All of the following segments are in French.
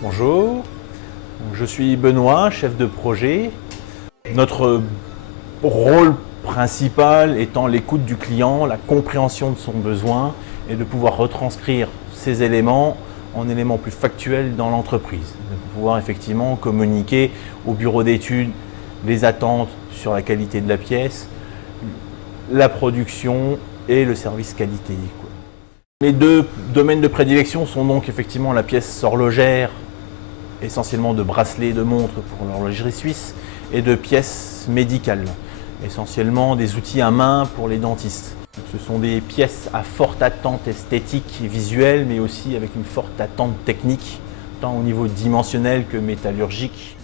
Bonjour, je suis Benoît, chef de projet. Notre rôle principal étant l'écoute du client, la compréhension de son besoin et de pouvoir retranscrire ces éléments en éléments plus factuels dans l'entreprise. De pouvoir effectivement communiquer au bureau d'études les attentes sur la qualité de la pièce, la production et le service qualité. Les deux domaines de prédilection sont donc effectivement la pièce horlogère, essentiellement de bracelets, de montres pour l'horlogerie suisse, et de pièces médicales, essentiellement des outils à main pour les dentistes. Ce sont des pièces à forte attente esthétique et visuelle, mais aussi avec une forte attente technique, tant au niveau dimensionnel que métallurgique.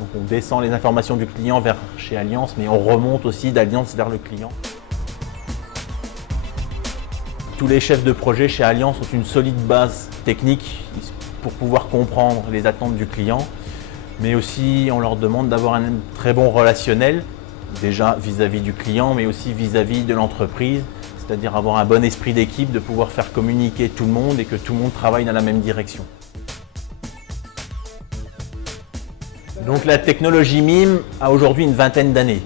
Donc on descend les informations du client vers chez Alliance, mais on remonte aussi d'Alliance vers le client. Tous les chefs de projet chez Alliance ont une solide base technique pour pouvoir comprendre les attentes du client, mais aussi on leur demande d'avoir un très bon relationnel, déjà vis-à-vis du client, mais aussi vis-à-vis de l'entreprise, c'est-à-dire avoir un bon esprit d'équipe, de pouvoir faire communiquer tout le monde et que tout le monde travaille dans la même direction. Donc la technologie MIM a aujourd'hui une vingtaine d'années.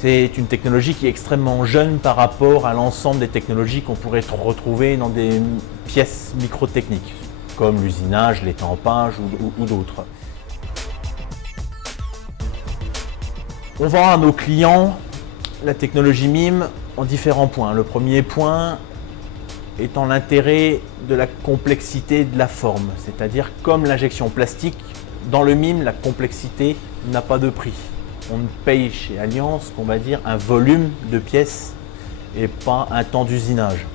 C'est une technologie qui est extrêmement jeune par rapport à l'ensemble des technologies qu'on pourrait retrouver dans des pièces microtechniques, comme l'usinage, l'étampage ou d'autres. On vend à nos clients la technologie MIM en différents points. Le premier point étant l'intérêt de la complexité de la forme, c'est-à-dire comme l'injection plastique, dans le MIM, la complexité n'a pas de prix. On paye chez Alliance, on va dire, un volume de pièces et pas un temps d'usinage.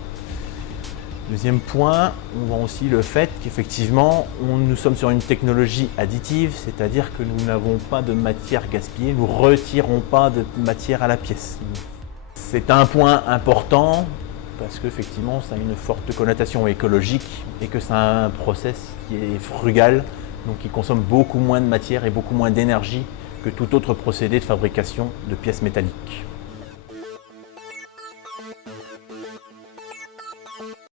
Deuxième point, on voit aussi le fait qu'effectivement, nous sommes sur une technologie additive, c'est-à-dire que nous n'avons pas de matière gaspillée, nous ne retirons pas de matière à la pièce. C'est un point important parce qu'effectivement, ça a une forte connotation écologique et que c'est un process qui est frugal, donc qui consomme beaucoup moins de matière et beaucoup moins d'énergie que tout autre procédé de fabrication de pièces métalliques.